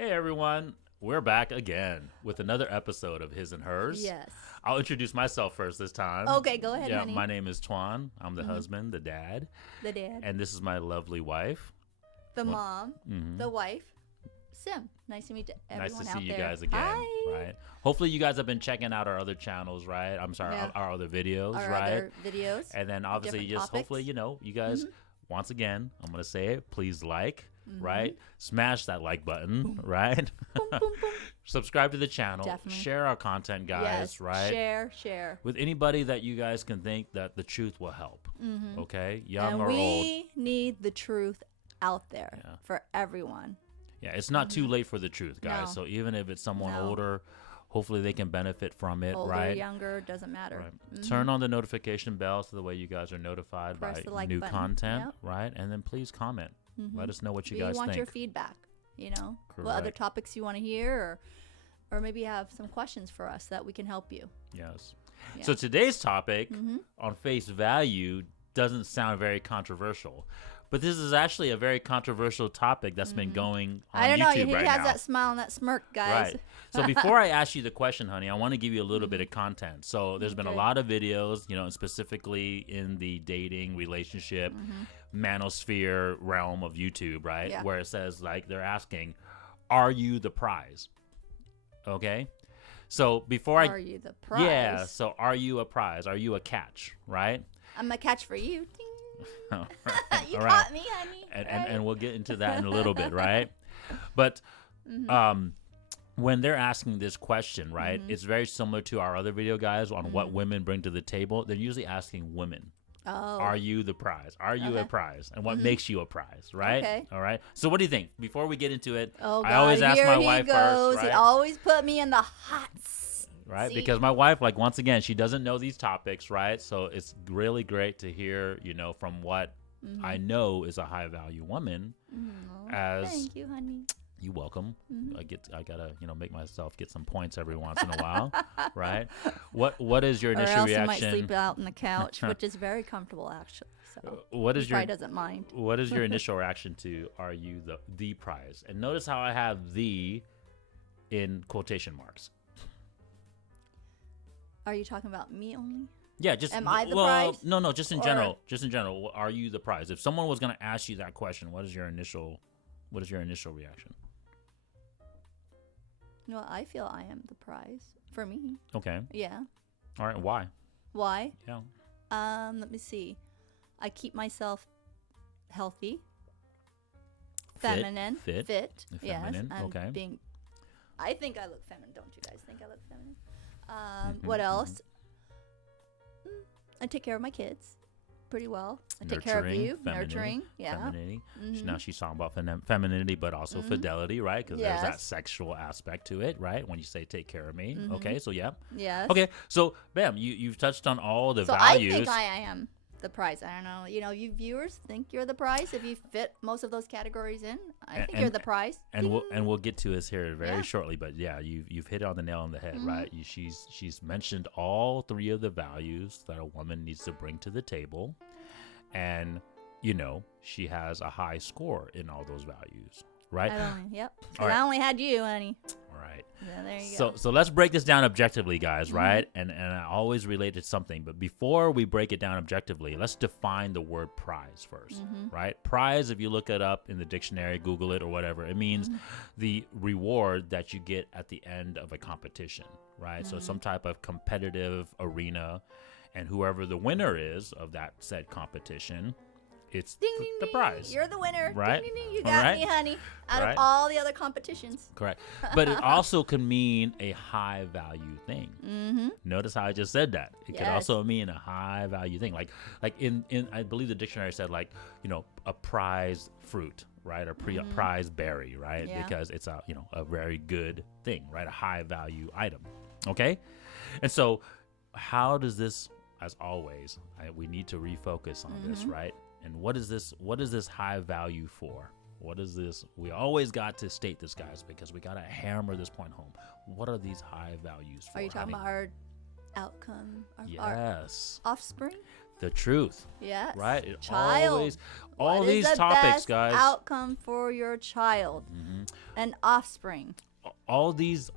Hey everyone, we're back again with another episode of His and Hers. Yes. I'll introduce myself first this time. Okay, go ahead, Yeah, honey. my name is Twan. I'm the husband, the dad, The dad, and this is my lovely wife. the mom, the wife, Sim. Nice to meet everyone Nice to out see you there. guys again. Hi. Right. Hopefully you guys have been checking out our other channels, right? I'm sorry, Yeah. our other videos, Our right? other videos. And then obviously different just hopefully, topics. you guys, once again, I'm going to say it, please like, right? Smash that like button, right? Boom, boom, boom. Subscribe to the channel. Definitely. Share our content, guys, Yes. right? Share. With anybody that you guys can think that the truth will help, okay? Young And or old. we need the truth out there Yeah. for everyone. Yeah, it's not too late for the truth, guys. No. So even if it's someone No. older, hopefully they can benefit from it, Older, right? younger, doesn't matter. Right. Turn on the notification bell so the way you guys are notified Press by the like new button. content, Yep. right? And then please comment. Let us know what you We guys want think. your feedback, what other Correct. topics you want to hear, or maybe you have some questions for us that we can help you. Yes. Yeah. So today's topic, on face value, doesn't sound very controversial, but this is actually a very controversial topic that's been going on I don't know. YouTube He right has now. that smile and that smirk, guys. Right. So before I ask you the question, honey, I want to give you a little bit of content. So there's been a Okay. lot of videos, and specifically in the dating, relationship, manosphere realm of YouTube, right? Yeah. Where it says, like, they're asking, are you the prize? Okay. So before Are you the prize? Yeah. So are you a prize? Are you a catch? Right? I'm a catch for you. Ding. All You right. caught me, honey. And we'll get into that in a little bit, right? But when they're asking this question, right, it's very similar to our other video guys on what women bring to the table. They're usually asking women, Oh. are you the prize? Are you a Okay. prize? And what makes you a prize, right? Okay. All right. So what do you think? Before we get into it, Oh, God. I always ask Here my he wife goes. first, He right? always put me in the hot Right? seat. Because my wife, like, once again, she doesn't know these topics, right? So it's really great to hear, from what I know is a high value woman. As Thank you, honey. you welcome. I gotta, make myself get some points every once in a while, right? What is your Or initial else he reaction? might sleep out on the couch, which is very comfortable, actually. So What he is your probably doesn't mind. What is your initial reaction to are you the prize? And notice how I have the in quotation marks. Are you talking about me only? Yeah, just Am I the well, prize? No, just in Or- general. Just in general, are you the prize? If someone was going to ask you that question, what is your initial reaction? Well, I feel I am the prize for me. Okay. Yeah. All right, why? Why? Yeah. Let me see. I keep myself healthy, feminine, fit, yes, feminine, and okay. I think I look feminine. Don't you guys think I look feminine? What else? I take care of my kids pretty well. I take care of you, nurturing, yeah. Femininity. Now she's talking about femininity, but also fidelity, right? Because there's that Yes. sexual aspect to it, right? When you say take care of me, okay, so yeah. Yes. Okay, so bam, you've touched on all the So values. I think I am the prize. I don't know. You viewers think you're the prize if you fit most of those categories in. I think you're the prize. and we'll get to this here very Yeah. shortly, but yeah, you've hit it on the nail on the head, right? She's mentioned all three of the values that a woman needs to bring to the table, and she has a high score in all those values, right? Yep. 'Cause All right. I only had you, honey. All right. Yeah, there you go. So let's break this down objectively, guys, right? And I always relate it to something, but before we break it down objectively, let's define the word prize first, right? Prize, if you look it up in the dictionary, Google it or whatever, it means the reward that you get at the end of a competition, right? So some type of competitive arena, and whoever the winner is of that said competition, it's Ding, ding, the ding. prize. You're the winner. Right? Ding, ding, ding. You All got right. me, honey. Out Right. of all the other competitions. Correct. But it also can mean a high value thing. Notice how I just said that. It could Yes. also mean a high value thing. Like in I believe the dictionary said, like, a prized fruit, right? Or prized berry, right? Yeah. Because it's a very good thing, right? A high value item. Okay? And so how does this, as always, we need to refocus on this, right? And what is this high value for? What is this? We always got to state this, guys, because we got to hammer this point home. What are these high values for? Are you talking honey? about our outcome? Our Yes. offspring? the truth. Yes. Right? It Child. always, all what these is the topics, best guys. outcome for your child and offspring. All these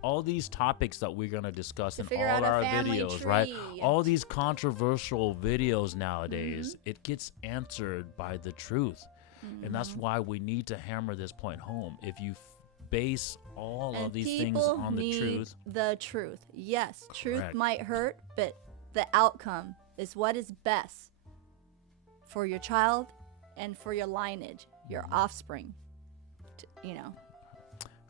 topics that we're going to discuss in figure all out a our family videos, right? tree. All these controversial videos nowadays, it gets answered by the truth. And that's why we need to hammer this point home. If you base all of these things on the truth. The truth. Yes, truth Correct. might hurt, but the outcome is what is best for your child and for your lineage, your offspring. You know.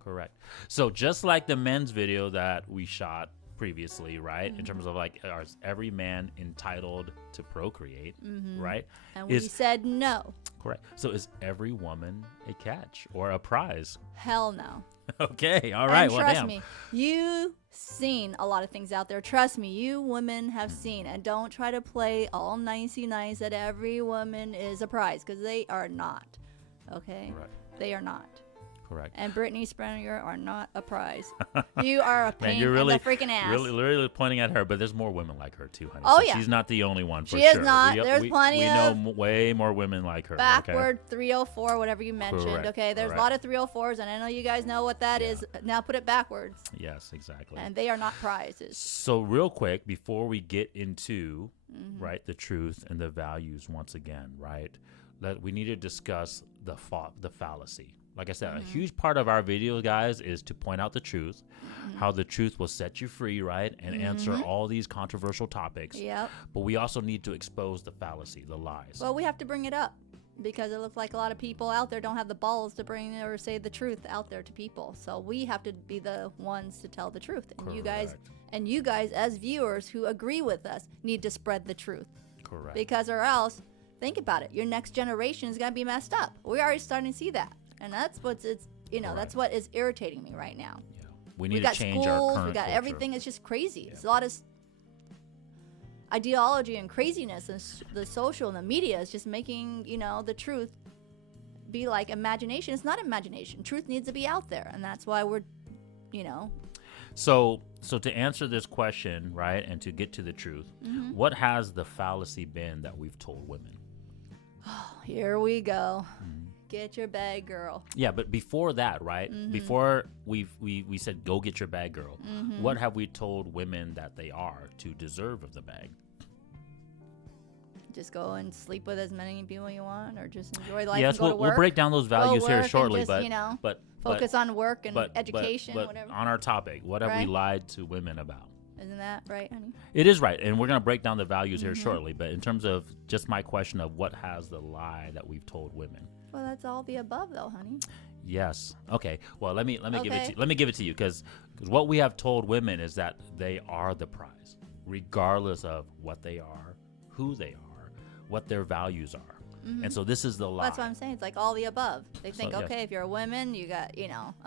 Correct. So just like the men's video that we shot previously, right? In terms of like, is every man entitled to procreate, right? And we said no. Correct. So is every woman a catch or a prize? Hell no. Okay. All right. And Well, trust damn. me, you've seen a lot of things out there. Trust me, you women have seen. And don't try to play all nicey nice that every woman is a prize, because they are not. Okay? Correct. They are not. Correct. And Brittany Springer are not a prize. You are a pain Man, you're really, in the freaking ass. really pointing at her, but there's more women like her too, honey. Oh, So yeah. she's not the only one for She sure. is not. There's plenty we of know way more women like her. Backward 304, whatever you mentioned. Correct. Okay, there's Correct. a lot of 304s, and I know you guys know what that is. Now put it backwards. Yes, exactly. And they are not prizes. So real quick, before we get into right the truth and the values once again, right, that we need to discuss the fallacy. Like I said, a huge part of our video, guys, is to point out the truth, how the truth will set you free, right, and answer all these controversial topics. Yep. But we also need to expose the fallacy, the lies. Well, we have to bring it up because it looks like a lot of people out there don't have the balls to bring or say the truth out there to people. So we have to be the ones to tell the truth. And you guys as viewers who agree with us need to spread the truth. Correct. Because or else, think about it, your next generation is going to be messed up. We're already starting to see that. And that's that's what is irritating me right now. Yeah. We need We to got change schools, our current we got culture. everything. It's just crazy. Yeah. It's a lot of ideology and craziness, and the social and the media is just making the truth be like imagination. It's not imagination. Truth needs to be out there, and that's why we're So to answer this question, right, and to get to the truth, what has the fallacy been that we've told women? Here we go. Get your bag, girl. Yeah, but before that, right? Before we said go get your bag, girl. What have we told women that they are to deserve of the bag? Just go and sleep with as many people you want, or just enjoy life. Yes, and go to work. we'll break down those values Go here work shortly, and just, but focus on work and but education, whatever. on our topic, what have we Right. lied to women about? Isn't that right, honey? It is right, and we're going to break down the values here shortly. But in terms of just my question of what has the lie that we've told women? Well, that's all the above, though, honey. Yes. Okay. Well, let me give it Okay. to you. Let me give it to you because what we have told women is that they are the prize, regardless of what they are, who they are, what their values are. And so this is the lie. That's what I'm saying. It's like all the above. They think, yes. okay, if you're a woman, you got,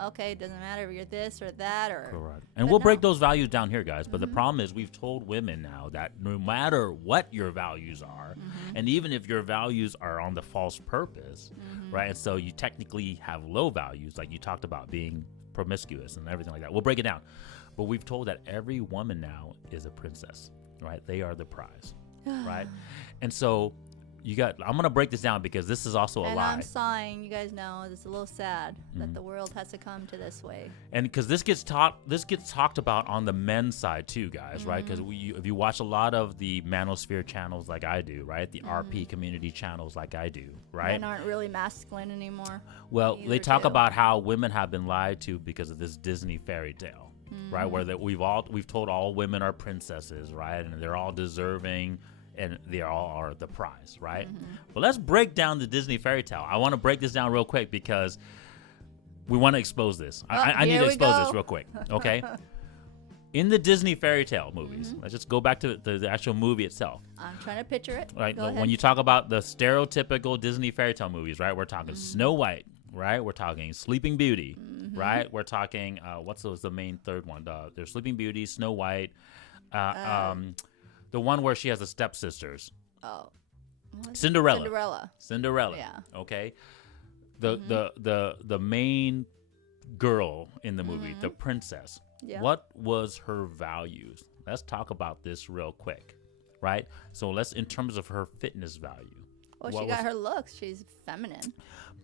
okay, it doesn't matter if you're this or that or. Correct. And But we'll break no. those values down here, guys. But the problem is we've told women now that no matter what your values are, and even if your values are on the false purpose, right? And so you technically have low values, like you talked about being promiscuous and everything like that. We'll break it down. But we've told that every woman now is a princess, right? They are the prize, right? And so I'm going to break this down because this is also a And lie. I'm sighing. You guys know it's a little sad that the world has to come to this way. And because this gets talked about on the men's side too, guys, right? Because if you watch a lot of the manosphere channels like I do, right? The RP community channels like I do, right? Men aren't really masculine anymore. Well, they Neither talk do. about how women have been lied to because of this Disney fairy tale, right? Where that we've told all women are princesses, right? And they're all deserving. And they all are the prize, right? But let's break down the Disney fairy tale. I want to break this down real quick because we want to expose this. I need here to we expose go. this real quick, okay? In the Disney fairy tale movies, let's just go back to the actual movie itself. I'm trying to picture it. Right? Go When ahead. you talk about the stereotypical Disney fairy tale movies, right? We're talking Snow White, right? We're talking Sleeping Beauty, right? We're talking, what's the main third one? There's Sleeping Beauty, Snow White, the one where she has the stepsisters. Oh. Cinderella. Yeah. Okay. The main girl in the movie, the princess. Yeah. What was her values? Let's talk about this real quick. right? So let's, in terms of her fitness value. Well, she got her looks. She's feminine.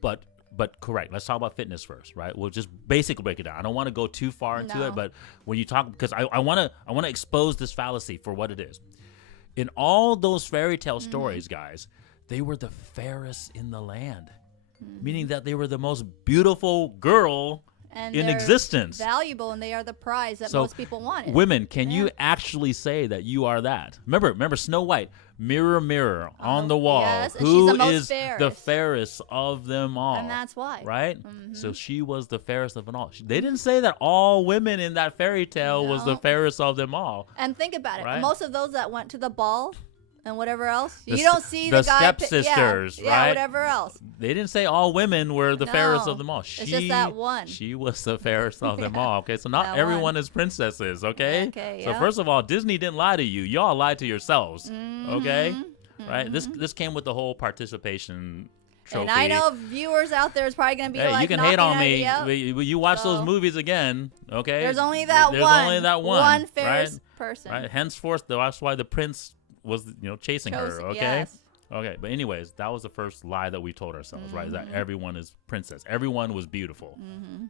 But correct. Let's talk about fitness first, right? We'll just basically break it down. I don't want to go too far into it, but when you talk, because I want to expose this fallacy for what it is. In all those fairy tale stories, guys, they were the fairest in the land, meaning that they were the most beautiful girl in existence. Valuable, and they are the prize that most people wanted. Women, can you actually say that you are that? Remember Snow White, mirror, mirror on the wall. Yes, who is the fairest of them all? And that's why. Right? So she was the fairest of them all. They didn't say that all women in that fairy tale was the fairest of them all. And think about it. Right? Most of those that went to the ball and whatever else, you don't see the guy. Stepsisters, right? Yeah, whatever else. They didn't say all women were the fairest of them all. It's just that one. She was the fairest of them all. Okay, so not everyone is princesses. Okay. So first of all, Disney didn't lie to you. Y'all lied to yourselves. Okay. Right. This came with the whole participation trophy. And I know viewers out there is probably going to be like, you can hate on me. You watch those movies again. Okay. There's only that one. One fairest person. Right. Henceforth, that's why the prince was chasing her. Okay. Yes. Okay, but anyways, that was the first lie that we told ourselves, right? That everyone is princess. Everyone was beautiful.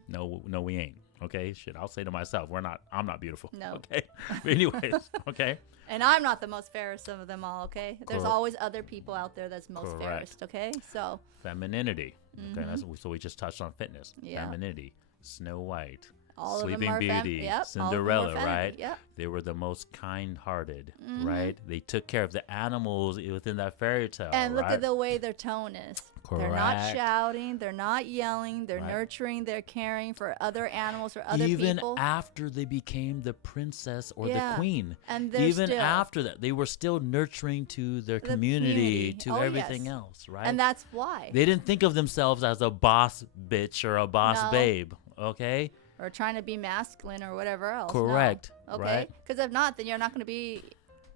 No, we ain't. Okay, shit. I'll say to myself, I'm not beautiful. No. Okay. But anyways, okay. And I'm not the most fairest of them all. Okay. There's always other people out there that's most fairest. Okay. So. Femininity. Okay. So we just touched on fitness. Yeah. Femininity. Snow White. All Sleeping Beauty, Cinderella, right? Yep. They were the most kind-hearted, right? They took care of the animals within that fairy tale. And look at the way their tone is. Correct. They're not shouting. They're not yelling. They're nurturing. They're caring for other animals or other people. Even after they became the princess or the queen. And after that, they were still nurturing to their community, to everything else, right? And that's why. They didn't think of themselves as a boss bitch or a boss babe, okay? Or trying to be masculine or whatever else. Correct. No. Okay. Because if not, then you're not going to be.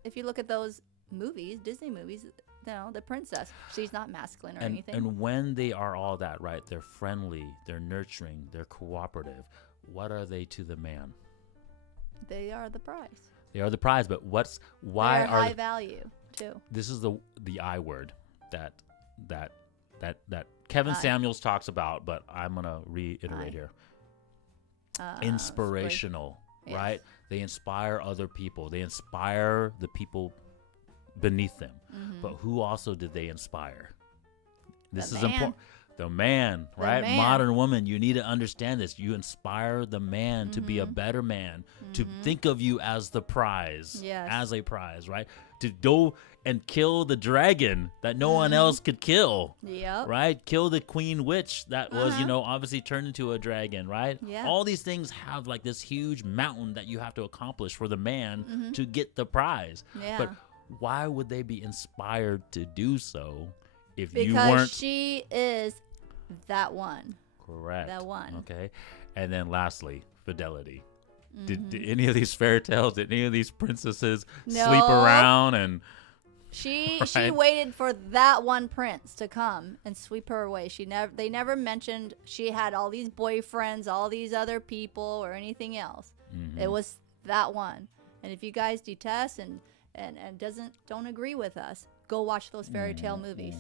If you look at those movies, Disney movies, the princess, she's not masculine or anything. And when they are all that, right? They're friendly, they're nurturing, they're cooperative. What are they to the man? They are the prize. They are the prize, but why are high value too? This is the I word that Kevin Samuels talks about, but I'm gonna reiterate here. Inspirational, right? They inspire other people. They inspire the people beneath them. But who also did they inspire? This is important. The man, right? Modern woman, you need to understand this. You inspire the man to be a better man, to think of you as the prize, as a prize, right? To go and kill the dragon that no one else could kill, right? Kill the queen witch that was, obviously turned into a dragon, right? All these things have like this huge mountain that you have to accomplish for the man to get the prize. But why would they be inspired to do so if you weren't? Because she is that one. Correct. That one. Okay. And then lastly, Fidelity. Did any of these fairy tales, did any of these princesses sleep around and she waited for that one prince to come and sweep her away. They never mentioned she had all these boyfriends, all these other people or anything else. It was that one. And if you guys detest and don't agree with us, go watch those fairy tale movies.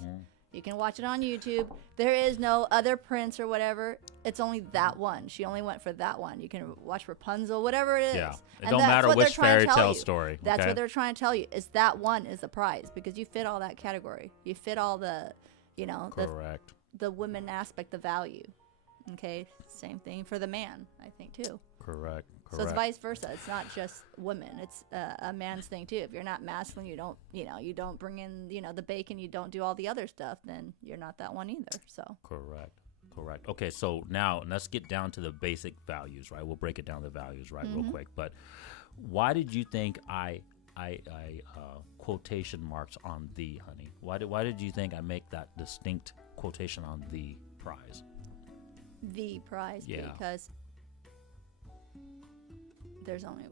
You can watch it on YouTube. There is no other prince or whatever. It's only that one. She only went for that one. You can watch Rapunzel, whatever it is. Yeah. It don't matter which fairy tale story. That's what they're trying to tell you. Is that one is the prize because you fit all that category. You fit all the, correct. The women aspect, the value. Okay. Same thing for the man, I think too. Correct. So it's vice versa. It's not just women. It's a man's thing too. If you're not masculine, you don't bring in, the bacon, you don't do all the other stuff, then you're not that one either. So correct. Okay, so now let's get down to the basic values, right? We'll break it down to values, right, real quick. But why did you think I quotation marks on the, honey? Why did you think I make that distinct quotation on the prize? The prize, because there's only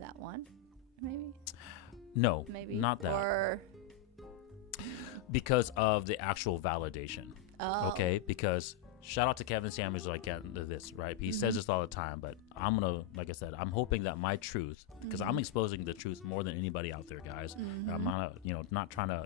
that one, maybe? No, maybe not that. Or because of the actual validation. Oh. Okay, because shout out to Kevin Samuels, like this, right? He says this all the time, but I'm gonna, like I said, I'm hoping that my truth, because I'm exposing the truth more than anybody out there, guys. I'm not, not trying to,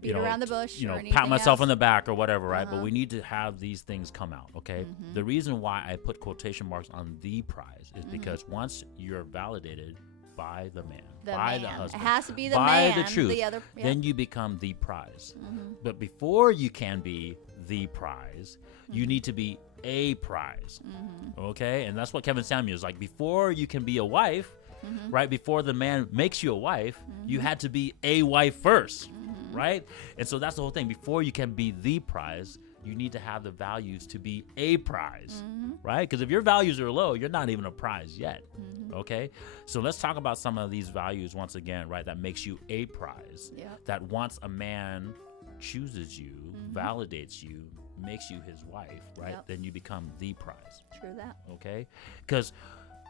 beat around the bush, or pat myself else. on the back or whatever, right? But we need to have these things come out, okay? The reason why I put quotation marks on the prize is because once you're validated by the man, by the husband, it has to be the by man, the truth, then you become the prize. But before you can be the prize, you need to be a prize, okay? And that's what Kevin Samuels like. Before you can be a wife, right? Before the man makes you a wife, you had to be a wife first, right? And so that's the whole thing. Before you can be the prize, you need to have the values to be a prize, right? Because if your values are low, you're not even a prize yet, okay? So let's talk about some of these values once again, right? That makes you a prize. That once a man chooses you, validates you, makes you his wife, right? Then you become the prize. True that. Okay? Because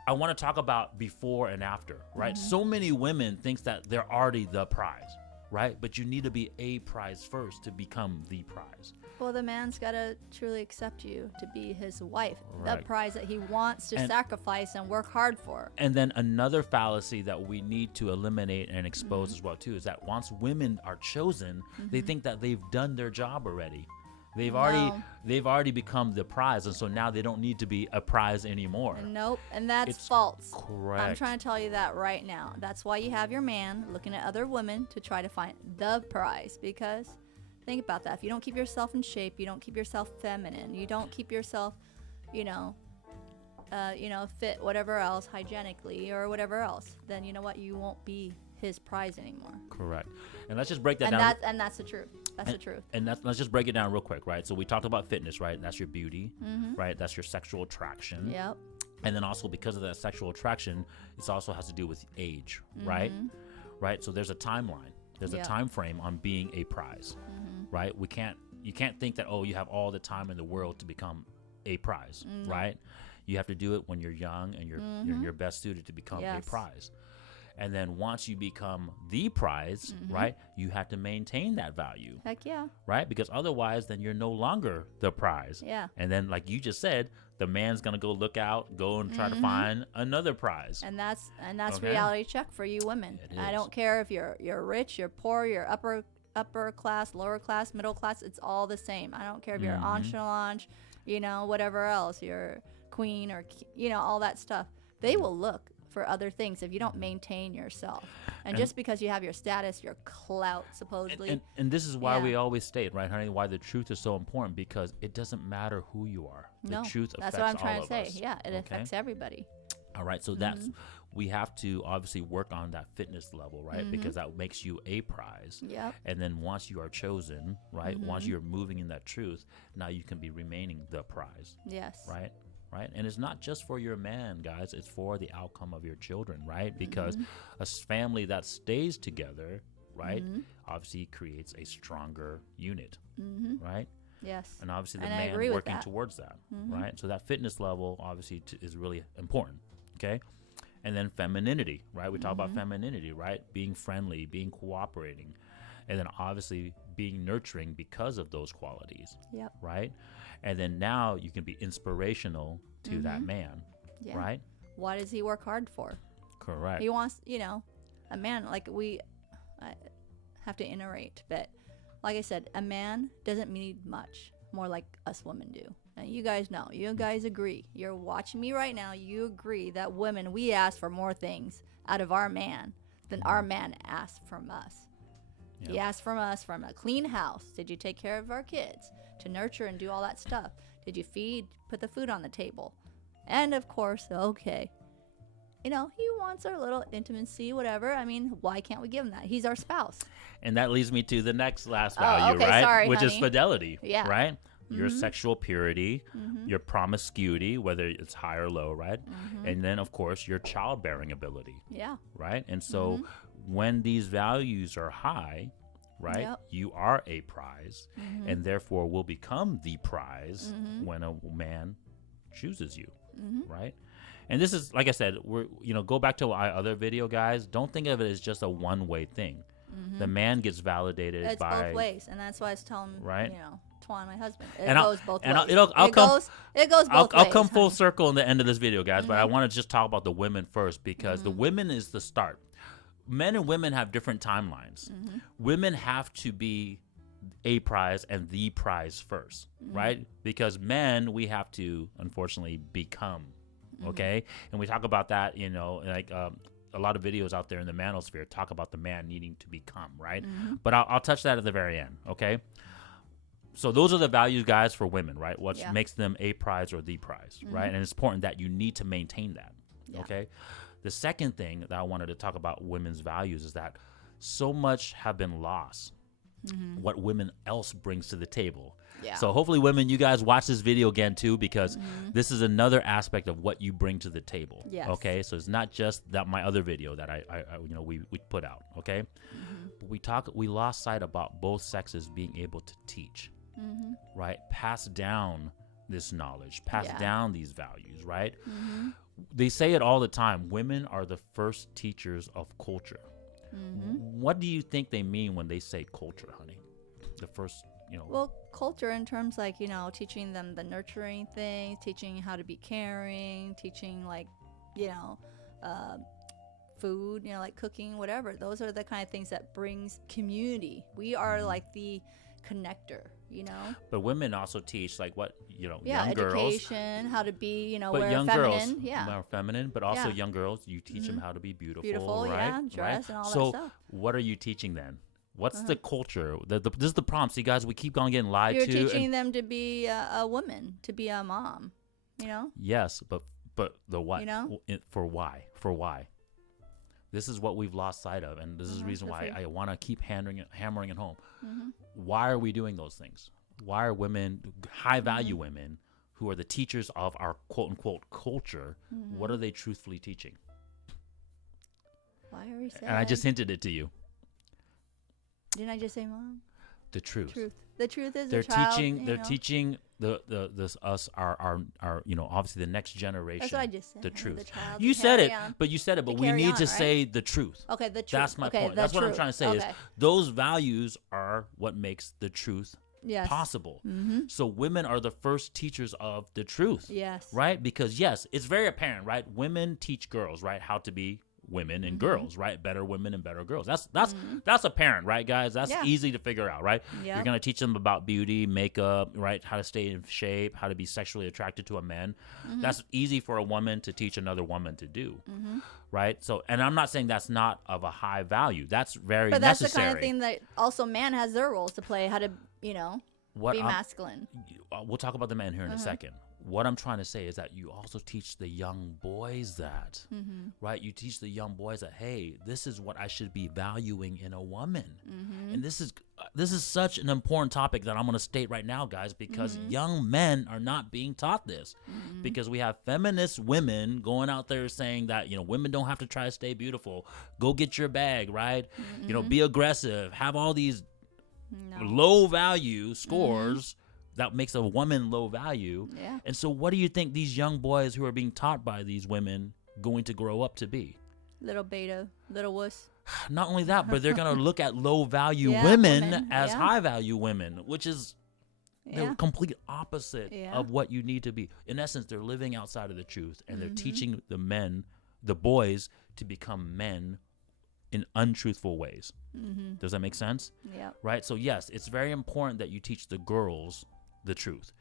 I want to talk about before and after, right? So many women think that they're already the prize, right? But you need to be a prize first to become the prize. Well, the man's got to truly accept you to be his wife, Right. the prize that he wants to sacrifice and work hard for. And then another fallacy that we need to eliminate and expose as well too is that once women are chosen, they think that they've done their job already. They've already become the prize, and so now they don't need to be a prize anymore. Nope, and that's It's false. correct. I'm trying to tell you that right now. That's why you have your man looking at other women to try to find the prize. Because think about that. If you don't keep yourself in shape, you don't keep yourself feminine, you don't keep yourself, fit, whatever else, hygienically or whatever else, then you know what? You won't be his prize anymore. Correct. And let's just break that down. And that's the truth. That's the truth. And let's just break it down real quick, right? So we talked about fitness, right? That's your beauty, right? That's your sexual attraction. Yep. And then also because of that sexual attraction, it also has to do with age, right? Right? So there's a timeline. There's a time frame on being a prize, right? You can't think that, you have all the time in the world to become a prize, right? You have to do it when you're young and you're best suited to become a prize. And then once you become the prize, right, you have to maintain that value. Heck yeah. Right? Because otherwise, then you're no longer the prize. Yeah. And then, like you just said, the man's going to go and try to find another prize. And that's Okay. reality check for you women. It I is. don't care if you're rich, you're poor, you're upper class, lower class, middle class. It's all the same. I don't care if you're entourage, whatever else, you're queen or all that stuff. They will look for other things if you don't maintain yourself. And just because you have your status, your clout, supposedly. And this is why we always state, right, honey, why the truth is so important, because it doesn't matter who you are. The truth affects that's what I'm trying all to of say. us. Yeah, it affects everybody. All right, so that's we have to obviously work on that fitness level, right? Because that makes you a prize. Yep. And then once you are chosen, right? Once you're moving in that truth, now you can be remaining the prize. Yes. Right? Right? And it's not just for your man, guys. It's for the outcome of your children, right? Because a family that stays together, right, obviously creates a stronger unit, right? Yes. And obviously the And I man agree with working that. towards that, right? So that fitness level obviously is really important, okay? And then femininity, right? We talk about femininity, right? Being friendly, being cooperating, and then obviously being nurturing because of those qualities, Yep. right? And then now you can be inspirational to that man, Yeah. right? What does he work hard for? Correct. He wants, a man, like I have to iterate, but like I said, a man doesn't need much, more like us women do. And you guys know, you guys agree. You're watching me right now. You agree that women, we ask for more things out of our man than our man asks from us. Yeah. He asked from us from a clean house. Did you take care of our kids? To nurture and do all that stuff. Did you feed, put the food on the table? And of course, okay, he wants our little intimacy, whatever. I mean, why can't we give him that? He's our spouse. And that leads me to the next last value, okay, right? sorry, Which is honey. fidelity, Yeah. right? Your sexual purity, your promiscuity, whether it's high or low, right? And then, of course, your childbearing ability, Yeah. right? And so when these values are high, right, Yep. you are a prize, and therefore will become the prize when a man chooses you, right? And this is, like I said, go back to my other video, guys. Don't think of it as just a one-way thing. The man gets validated It's by both ways, and that's why I was telling Right. Twan, my husband. It And goes both ways. It goes both ways. I'll come full honey. circle in the end of this video, guys. But I want to just talk about the women first, because the women is the start. Men and women have different timelines. Women have to be a prize and the prize first, right? Because men, we have to unfortunately become, okay? And we talk about that, you know, like a lot of videos out there in the manosphere talk about the man needing to become, right? But I'll touch that at the very end, okay? So those are the values, guys, for women, right? What makes them a prize or the prize, right? And it's important that you need to maintain that, okay? The second thing that I wanted to talk about women's values is that so much have been lost. What women else brings to the table. Yeah. So hopefully, women, you guys watch this video again too, because this is another aspect of what you bring to the table. Yes. Okay, so it's not just that my other video that I you know, we put out. Okay, but we lost sight about both sexes being able to teach, right? Pass down this knowledge, pass down these values, right? They say it all the time. Women are the first teachers of culture. What do you think they mean when they say culture, honey? The first, you know. Well, culture in terms like, you know, teaching them the nurturing things, teaching how to be caring, teaching like, you know, food, you know, like cooking, whatever. Those are the kind of things that brings community. We are like the connector, you know. But women also teach like what, you know, young education, girls, how to be, you know, but wear young feminine, girls, more feminine, but also young girls, you teach them how to be beautiful, right? Dress and all so that stuff. What are you teaching then? What's the culture? This is the prompt. See, guys, we keep on getting lied You're to. You're teaching them to be a woman, to be a mom, you know? Yes, but the what? You know? For why? For why? This is what we've lost sight of, and this is the reason why I want to keep hammering it home. Why are we doing those things? Why are women, high-value women, who are the teachers of our quote-unquote culture, what are they truthfully teaching? Why are we saying? And I just hinted it to you. Didn't I just say, Mom? The truth. The truth is they're the child, teaching. They're teaching our you know, obviously the next generation. That's what I just said. The truth. The child you said it, but you said it. But we need to say the truth. Okay, the truth. That's my point. That's what I'm trying to say. Is those values are what makes the truth possible. So women are the first teachers of the truth. Yes. Right? Because yes, it's very apparent, right? Women teach girls, right, how to be women and girls, right? Better women and better girls. That's apparent, right, guys? That's easy to figure out, right? Yep. You're gonna teach them about beauty, makeup, right? How to stay in shape, how to be sexually attracted to a man. That's easy for a woman to teach another woman to do, right? So, and I'm not saying that's not of a high value. That's very necessary. But that's the kind of thing that also man has their roles to play. How to, you know, be masculine. We'll talk about the men here in a second. What I'm trying to say is that you also teach the young boys that, right? You teach the young boys that, hey, this is what I should be valuing in a woman. And this is such an important topic that I'm going to state right now, guys, because young men are not being taught this, because we have feminist women going out there saying that, you know, women don't have to try to stay beautiful. Go get your bag, right? You know, be aggressive, have all these low value scores that makes a woman low value. Yeah. And so what do you think these young boys who are being taught by these women going to grow up to be? Little beta, little wuss. Not only that, but they're going to look at low value women as high value women, which is the complete opposite of what you need to be. In essence, they're living outside of the truth, and they're teaching the boys to become men in untruthful ways. Does that make sense? Yeah. Right? So yes, it's very important that you teach the girls the truth,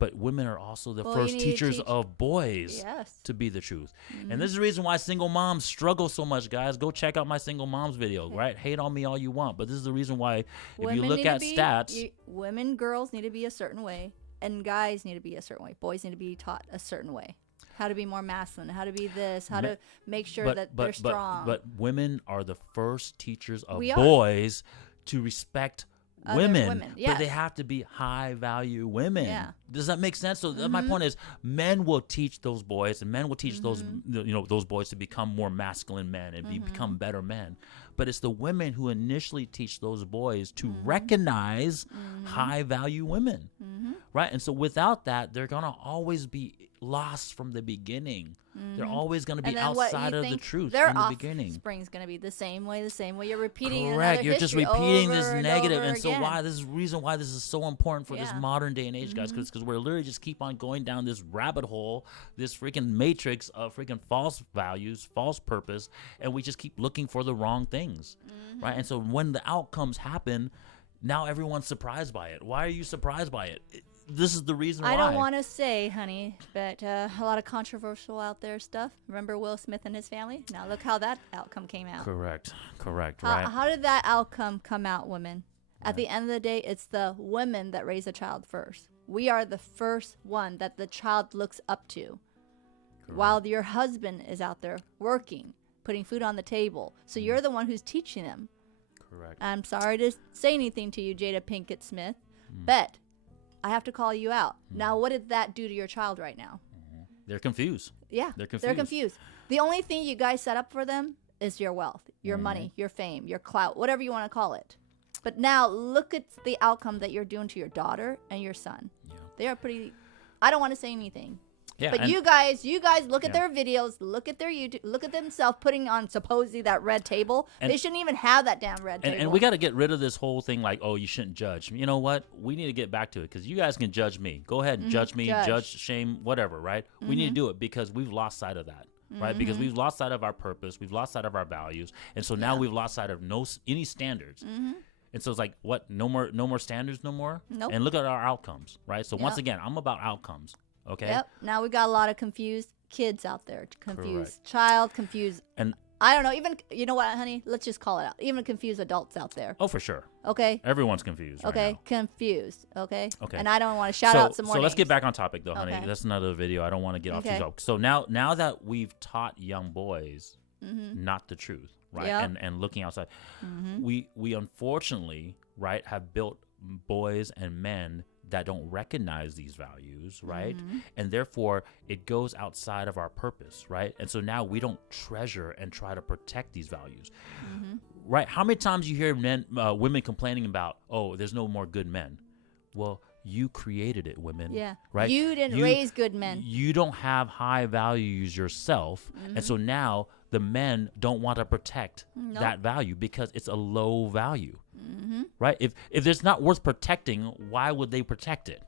but women are also the first teachers of boys to be the truth. And this is the reason why single moms struggle so much, guys. Go check out my single moms video, right? Hate on me all you want, but this is the reason why if you look at stats, girls need to be a certain way, and guys need to be a certain way. Boys need to be taught a certain way. How to be more masculine, how to be this, how to make sure that they're strong. But women are the first teachers of boys to respect women, but they have to be high value women. Yeah. Does that make sense? So my point is, men will teach those boys, and men will teach those those boys to become more masculine men and become better men. But it's the women who initially teach those boys to recognize high value women, right? And so without that, they're gonna always be lost from the beginning. They're always going to be And then outside of the truth their in the beginning. offspring's going to be the same way. You're repeating Correct. You're just repeating this negative. And so again. why this is the reason why this is so important for this modern day and age, guys, because we're literally just keep on going down this rabbit hole, this freaking matrix of freaking false values, false purpose, and we just keep looking for the wrong things, right? And so when the outcomes happen, now everyone's surprised by it. Why are you surprised by it? This is the reason why. I don't want to say, honey, but a lot of controversial out there stuff. Remember Will Smith and his family? Now look how that outcome came out. Correct, right. How did that outcome come out, women? At the end of the day, it's the women that raise a child first. We are the first one that the child looks up to. Correct. While your husband is out there working, putting food on the table. So you're the one who's teaching them. Correct. I'm sorry to say anything to you, Jada Pinkett Smith, but I have to call you out. Now, what did that do to your child right now? They're confused. Yeah, they're confused. The only thing you guys set up for them is your wealth, your money, your fame, your clout, whatever you want to call it. But now look at the outcome that you're doing to your daughter and your son. Yeah. They are pretty, I don't want to say anything. Yeah, but you guys look at their videos, look at their YouTube, look at themselves putting on supposedly that red table. They shouldn't even have that damn red table. And we got to get rid of this whole thing like, oh, you shouldn't judge. You know what? We need to get back to it because you guys can judge me. Go ahead and judge me, judge, shame, whatever, right? We need to do it because we've lost sight of that, right? Because we've lost sight of our purpose. We've lost sight of our values. And so now we've lost sight of any standards. And so it's like, what? No more standards no more? Nope. And look at our outcomes, right? So once again, I'm about outcomes. Okay. Yep. Now we got a lot of confused kids out there. Confused child, confused. And I don't know. Even, you know what, honey? Let's just call it out. Even confused adults out there. Oh, for sure. Okay. Everyone's confused. Okay. Right now. Confused. Okay. Okay. And I don't want to shout out some more. So let's names. get back on topic, though, honey. Okay. That's another video. I don't want to get off the topic. So now that we've taught young boys not the truth, right, and looking outside, we unfortunately, right, have built boys and men that don't recognize these values, right? And therefore, it goes outside of our purpose, right? And so now we don't treasure and try to protect these values, right? How many times you hear women complaining about, oh, there's no more good men? Well, you created it, women. Yeah. Right? You didn't raise good men. You don't have high values yourself. And so now the men don't want to protect that value because it's a low value. Right? If it's not worth protecting, why would they protect it?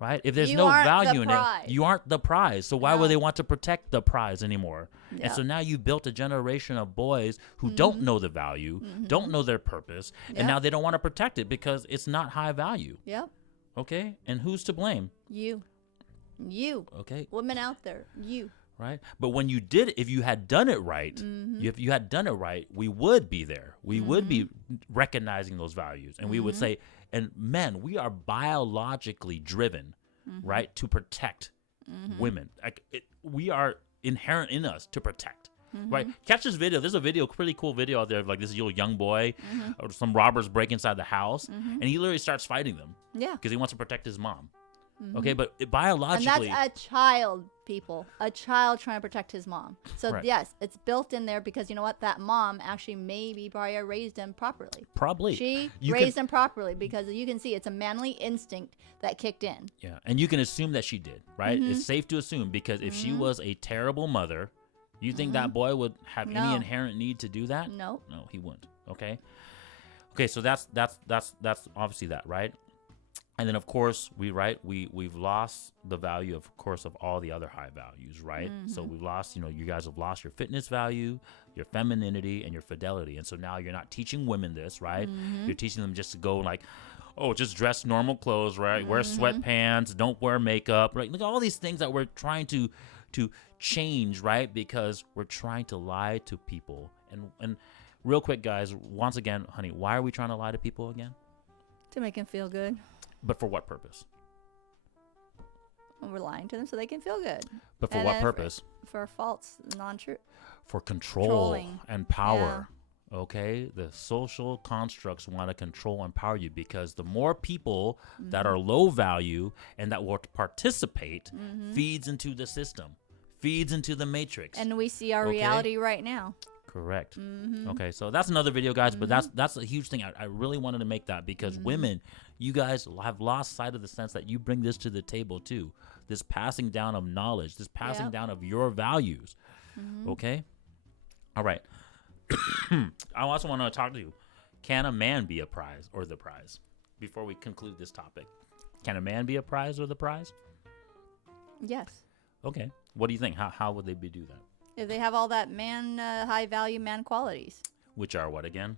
Right? If there's no value in it, you aren't the prize. So why would they want to protect the prize anymore? Yep. And so now you built a generation of boys who don't know the value, don't know their purpose, and now they don't want to protect it because it's not high value. Yep. Okay? And who's to blame? You. Okay. Women out there. You. Right? But when you did, if you had done it right, if you had done it right, we would be there. We would be recognizing those values. And we would say, and men, we are biologically driven, right, to protect women. Like we are inherent in us to protect. Right? Catch this video. There's a video, pretty cool video out there of like this little young boy, or some robbers break inside the house, and he literally starts fighting them. Yeah. Because he wants to protect his mom. Okay, but biologically... And that's a child, people. A child trying to protect his mom. So, yes, it's built in there because, you know what? That mom actually probably raised him properly. Probably. She raised him properly because you can see it's a manly instinct that kicked in. Yeah, and you can assume that she did, right? It's safe to assume because if she was a terrible mother, you think that boy would have any inherent need to do that? No. No, he wouldn't. Okay? Okay, so that's obviously that, right? And then, of course, we've lost the value, of course, of all the other high values, right? So we've lost, you guys have lost your fitness value, your femininity, and your fidelity. And so now you're not teaching women this, right? You're teaching them just to go like, oh, just dress normal clothes, right? Wear sweatpants, don't wear makeup, right? Look at all these things that we're trying to change, right? Because we're trying to lie to people. And real quick, guys, once again, honey, why are we trying to lie to people again? To make them feel good. But for what purpose? We're lying to them so they can feel good. But for what purpose? For false, non-true. For controlling and power. Yeah. Okay? The social constructs want to control and power you because the more people that are low value and that will participate feeds into the system, feeds into the matrix. And we see our reality right now. Correct. Okay, so that's another video, guys, but that's a huge thing. I really wanted to make that because women, you guys have lost sight of the sense that you bring this to the table too. this passing down of knowledge, this passing down of your values. Okay? All right. I also want to talk to you. Can a man be a prize or the prize? Before we conclude this topic, can a man be a prize or the prize? Yes. Okay. What do you think? How would they do that? If they have all that high value man qualities. Which are what again?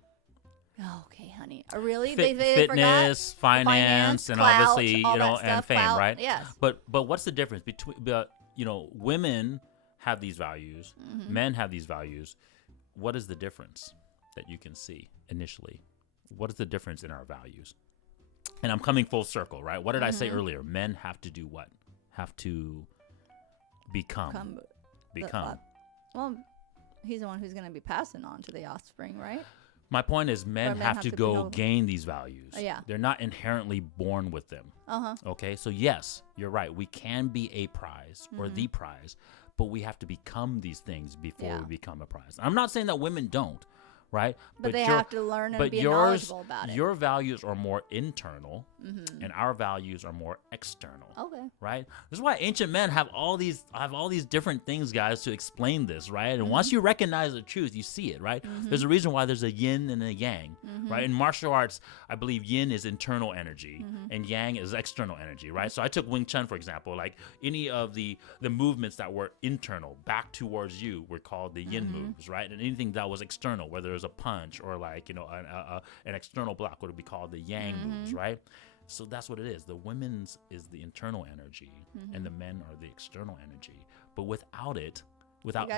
Okay, honey. Really? Fitness, finance, and clout, obviously, and fame, clout, right? Yes. But what's the difference between, women have these values, men have these values. What is the difference that you can see initially? What is the difference in our values? And I'm coming full circle, right? What did I say earlier? Men have to do what? Have to become. Well, he's the one who's going to be passing on to the offspring, right? My point is men have to go gain these values. Yeah. They're not inherently born with them. Okay? So yes, you're right. We can be a prize or the prize, but we have to become these things before we become a prize. I'm not saying that women don't, right? But they have to learn and be knowledgeable about it. Your values are more internal, and our values are more external. Okay. Right? This is why ancient men have all these different things, guys, to explain this, right? And once you recognize the truth, you see it, right? There's a reason why there's a yin and a yang, right? In martial arts, I believe yin is internal energy and yang is external energy, right? So I took Wing Chun, for example, like any of the movements that were internal, back towards you, were called the yin moves, right? And anything that was external, whether it was a punch or like, an external block, would be called the yang moves, right? So that's what it is. The women's is the internal energy, and the men are the external energy. But without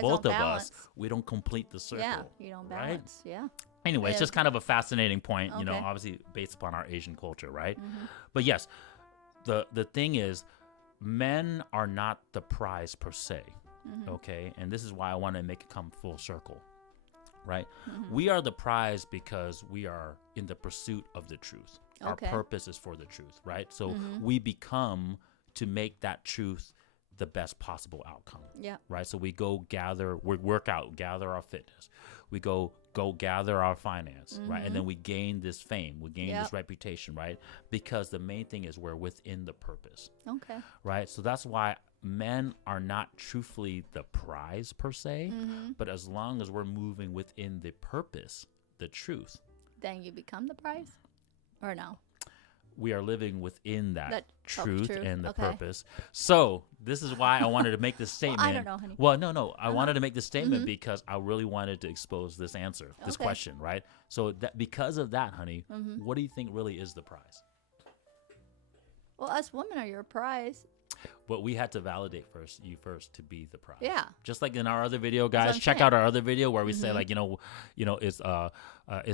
both of us, we don't complete the circle. Yeah, you don't balance. Right? Yeah. Anyway, it's just kind of a fascinating point, obviously based upon our Asian culture, right? But yes, the thing is, men are not the prize per se, okay? And this is why I want to make it come full circle, right? We are the prize because we are in the pursuit of the truth. Our purpose is for the truth, right? So we become to make that truth the best possible outcome. Yeah. Right? So we go work out, gather our fitness. We go gather our finance, right? And then we gain this fame, we gain this reputation, right? Because the main thing is we're within the purpose. Okay. Right? So that's why men are not truthfully the prize per se, but as long as we're moving within the purpose, the truth. Then you become the prize? Or no? We are living within that truth and the purpose. So this is why I wanted to make this statement. Well, I don't know, honey. Well, no. I wanted to make this statement because I really wanted to expose this answer, this question, right? So that because of that, honey, what do you think really is the prize? Well, us women are your prize. But we had to validate you first to be the prize. Yeah. Just like in our other video, guys, check out our other video where we say like, is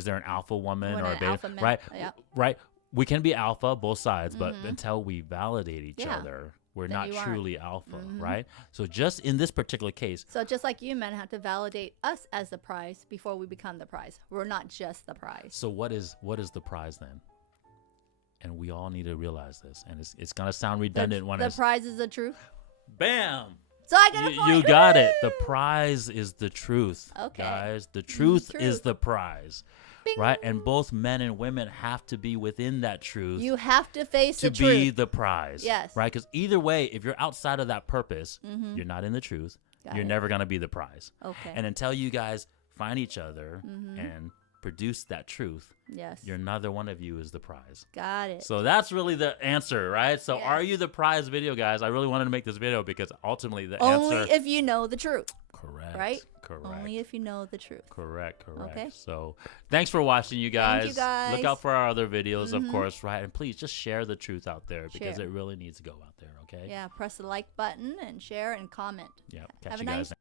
there an alpha woman or a beta? Right. Yeah. Right. We can be alpha, both sides, but until we validate each other, we're not truly alpha, right? So just in this particular case. So just like you men have to validate us as the prize before we become the prize. We're not just the prize. So what is the prize then? And we all need to realize this. And it's going to sound redundant when the prize is the truth. Bam! So I got a point. You got it. The prize is the truth, guys. The truth is the prize. Bing. Right? And both men and women have to be within that truth. You have to face the truth. To be the prize. Yes. Right? Because either way, if you're outside of that purpose, you're not in the truth. You're never going to be the prize. Okay. And until you guys find each other and produce that truth, neither one of you is the prize. Got it. So that's really the answer, right? So are you the prize video, guys? I really wanted to make this video because ultimately the answer... Only if you know the truth. Correct. Right? Correct. Only if you know the truth. Correct. Okay. So thanks for watching, you guys. Thank you, guys. Look out for our other videos, of course, right? And please just share the truth out there because it really needs to go out there, okay? Yeah, press the like button and share and comment. Yeah. Catch you guys next.